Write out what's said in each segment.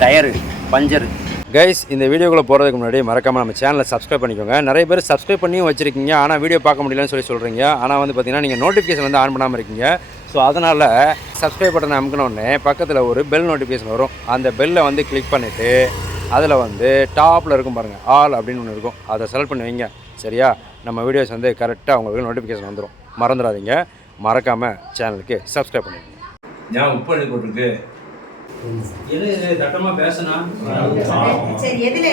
Tyre puncture. Guys இந்த வீடியோக்குள்ளே போகிறதுக்கு முன்னாடி மறக்காமல் நம்ம சேனலை சப்ஸ்கிரைப் பண்ணிக்கோங்க. நிறைய பேர் சப்ஸ்கிரைப் பண்ணியும் வச்சிருக்கீங்க. ஆனால் வீடியோ பார்க்க முடியலன்னு சொல்லி சொல்கிறீங்க ஆனால் வந்து பார்த்தீங்கன்னா நீங்கள் நோட்டிஃபிகேஷன் வந்து ஆன் பண்ணாமல் இருக்கீங்க. ஸோ அதனால் சப்ஸ்கிரைப் பட்டனை அமுக்கினோடனே பக்கத்தில் ஒரு பெல் நோட்டிஃபிகேஷன் வரும். அந்த பெல்லை வந்து கிளிக் பண்ணிவிட்டு அதில் வந்து டாப்பில் இருக்கும் பாருங்கள் ஆல் அப்படின்னு ஒன்று இருக்கும். அதை செலக்ட் பண்ணி வைங்க. சரியா? நம்ம வீடியோஸ் வந்து கரெக்டாக உங்களுக்கு நோட்டிஃபிகேஷன் வந்துடும் மறந்துடாதீங்க. மறக்காமல் சேனலுக்கு சப்ஸ்கிரைப் பண்ணிடுங்க ஏன் உப்பு எழுதி போட்டிருக்கு. எது இது தட்டமாக பேசுனா? சரி எதுல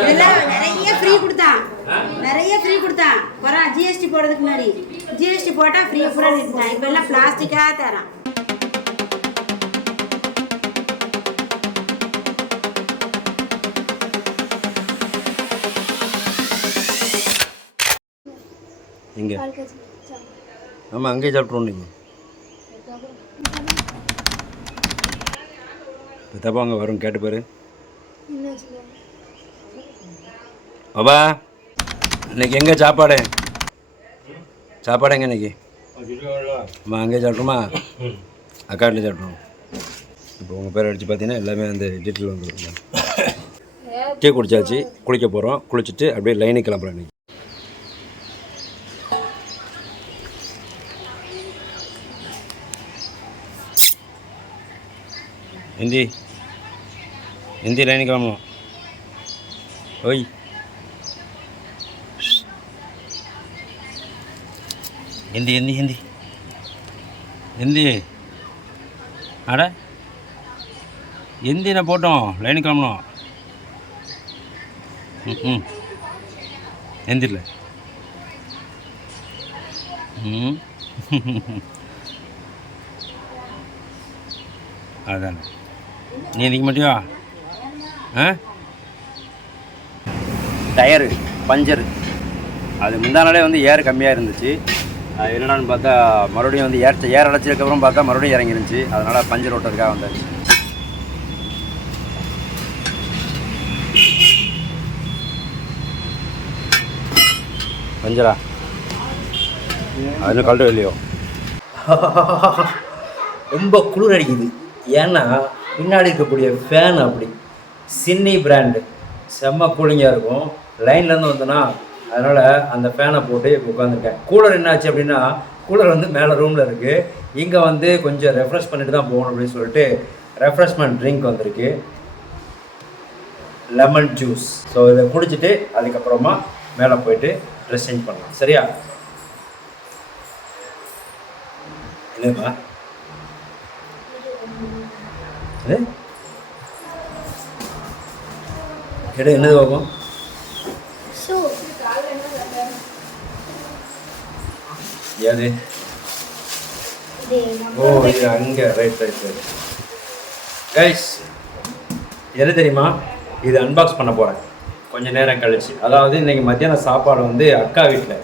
இதெல்லாம் நிறைய ஃப்ரீ கொடுத்தான். நிறைய ஃப்ரீ கொடுத்தான். வரான் ஜிஎஸ்டி போடுறதுக்கு முன்னாடி. ஜிஎஸ்டி போட்டா ஃப்ரீ பூரா நிறுத்திட்டான் இப்போ எல்லாம் பிளாஸ்டிக்கா தரான் இங்கே ஆமாம் அங்கேயே சாப்பிட்ருவோம் நீங்கள் தப்பா அங்கே வரும் கேட்டு பாரு. பாபா இன்னைக்கு எங்கே சாப்பாடு? சாப்பாடு எங்கே இன்னைக்கு? அம்மா அங்கேயே சாப்பிட்ருமா அக்காட்டில் சாப்பிட்ருவோம் இப்போ உங்கள் பேர் அடித்து பார்த்தீங்கன்னா எல்லாமே அந்த டீட்டெயில் வந்துடும் டீ குடித்தாச்சு குளிக்க போகிறோம் குளிச்சுட்டு அப்படியே லைனுக்கு கிளம்புறோம் இன்னைக்கு. ஹிந்தி ஹிந்தி லைன் கிளம்பணும் ஓய் ஹிந்தி ஹிந்தி ஹிந்தி ஹிந்தி அட ஹிந்தினை போட்டோம் லைன் கிளம்பணும் ம் ம் எந்திரில ம் அதானே நீ நிற்க மாட்டியா? ஆ? Tyre puncture. அது முந்தானாலே வந்து ஏர் கம்மியாக இருந்துச்சு. அது என்னடான்னு பார்த்தா மறுபடியும் வந்து ஏர் ஏர் அடைச்சதுக்கப்புறம் பார்த்தா மறுபடியும் இறங்கிருந்துச்சு. அதனால் பஞ்சர் ஓட்டுறதுக்காக வந்தாச்சு. பஞ்சரா? அது கழட்டு இல்லையோ? ரொம்ப குளிர் அடிக்குது. ஏன்னா பின்னாடி இருக்கக்கூடிய ஃபேன் அப்படி. சின்னி பிராண்டு செம்ம கூலிங்காக இருக்கும். லைன்லேருந்து வந்தோன்னா அதனால் அந்த ஃபேனை போட்டு உட்காந்துருக்கேன் கூலர் என்னாச்சு அப்படின்னா கூலர் வந்து மேலே ரூமில் இருக்குது இங்கே வந்து கொஞ்சம் ரெஃப்ரெஷ் பண்ணிட்டு தான் போகணும் அப்படின்னு சொல்லிட்டு ரெஃப்ரெஷ்மெண்ட் ட்ரிங்க் வந்திருக்கு. லெமன் ஜூஸ் ஸோ இதை குடிச்சிட்டு அதுக்கப்புறமா மேலே போயிட்டு ட்ரெஸ் சேஞ்ச் பண்ணலாம். சரியா? இல்லைம்மா எடு என்னது பார்ப்போம் ஏது ஓ இது அங்கே ரைட் ரைட் ரைட் கைஸ் எது தெரியுமா இது அன்பாக்ஸ் பண்ண போகிறேன் கொஞ்ச நேரம் கழிச்சு. அதாவது இன்னைக்கு மத்தியானம் சாப்பாடு வந்து அக்கா வீட்டில்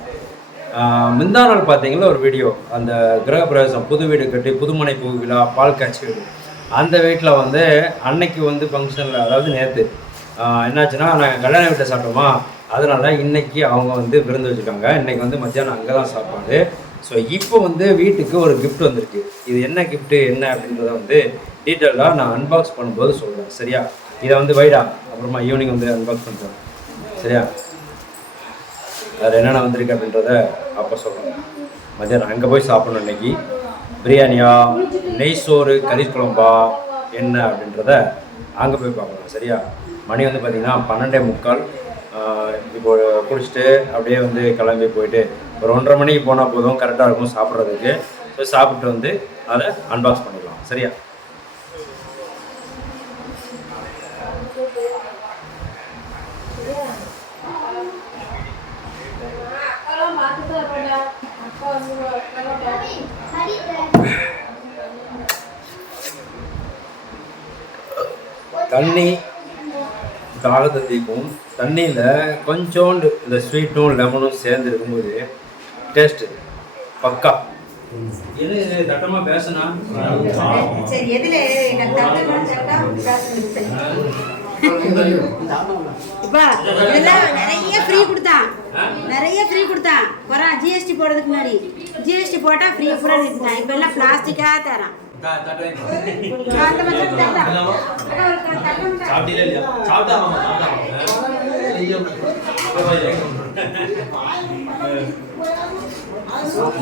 முந்தா நாள் பார்த்தீங்களா ஒரு வீடியோ அந்த கிரகப்பிரவேசம் புது வீடு கட்டி புதுமனை பூ விழா பால் காய்ச்சி அந்த வீட்டில் வந்து அன்னைக்கு வந்து ஃபங்க்ஷனில் அதாவது நேற்று என்னாச்சுன்னா நாங்கள் கல்யாண வீட்டில் சாப்பிட்டோமா அதனால் இன்னைக்கு அவங்க வந்து விருந்து வச்சுருக்காங்க. இன்னைக்கு வந்து மத்தியானம் அங்கே தான் சாப்பாடு. ஸோ இப்போ வந்து வீட்டுக்கு ஒரு கிஃப்ட் வந்திருக்கு. இது என்ன கிஃப்ட்டு என்ன அப்படின்றத வந்து டீட்டெயிலாக நான் அன்பாக்ஸ் பண்ணும்போது சொல்கிறேன் சரியா? இதை வந்து வைடா அப்புறமா ஈவினிங் வந்து அன்பாக்ஸ் பண்ணுறேன் சரியா? அதில் என்னென்ன வந்திருக்கு அப்படின்றத அப்போ சொல்கிறேன் மத்தியானம் அங்கே போய் சாப்பிடணும் இன்றைக்கி பிரியாணியா நெய் சோறு கறி குழம்பா என்ன அப்படின்றத அங்கே போய் பார்க்கலாம் சரியா? மணி வந்து பார்த்திங்கன்னா பன்னெண்டே முக்கால். இப்போ குடிச்சிட்டு அப்படியே வந்து கிளம்பி போயிட்டு ஒரு ஒன்றரை மணிக்கு போனால் போதும் கரெக்டாக இருக்கும் சாப்பிட்றதுக்கு. ஸோ சாப்பிட்டு வந்து அதை அன்பாக்ஸ் பண்ணிடலாம் சரியா? தண்ணி தாகத்தை தீக்கும் தண்ணியில் கொஞ்சோண்டு இந்த ஸ்வீட்டும் லெமனும் சேர்ந்து இருக்கும்போது டேஸ்ட்டு பக்கா. எது இது தட்டமாக பேசுனா? நிறைய ஃப்ரீ கொடுத்தான். நிறைய ஃப்ரீ கொடுத்தான். வரான் ஜிஎஸ்டி போடுறதுக்கு முன்னாடி. ஜிஎஸ்டி போட்டால் ஃப்ரீ ஃபுல்லாக நிறுத்திட்டான் இப்போ எல்லாம் பிளாஸ்டிக்காக தரான்.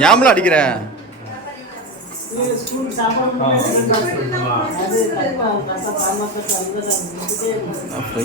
ஞாபகம் அடிக்கிற ஃப்ரீ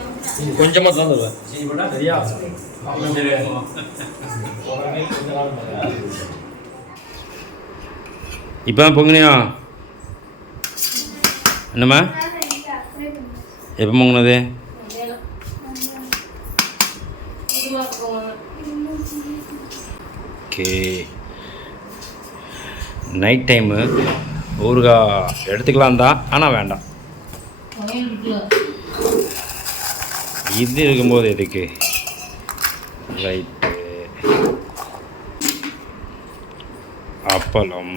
கொஞ்சமாக தான் தருவேன் சரியா இப்போ பொங்கினியா? பொங்குனியா என்னம்மா? எப்போ பொங்கினது? ஓகே. நைட் டைமு ஊறுகாய் எடுத்துக்கலாம் தான் ஆனால் வேண்டாம் இது இருக்கும்போது எதுக்கு? ரைட்டு அப்பளம்.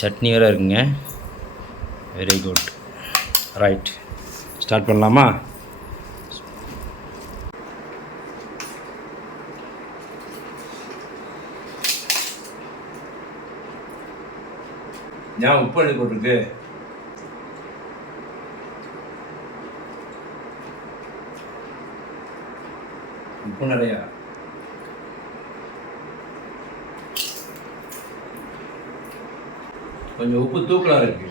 சட்னி வேறு இருக்குங்க. வெரி குட் ரைட் ஸ்டார்ட் பண்ணலாமா? ஏன் உப்பு எழுதி போட்டிருக்கு. உப்பு நிறையா கொஞ்சம் உப்பு தூக்கலாக இருக்கு.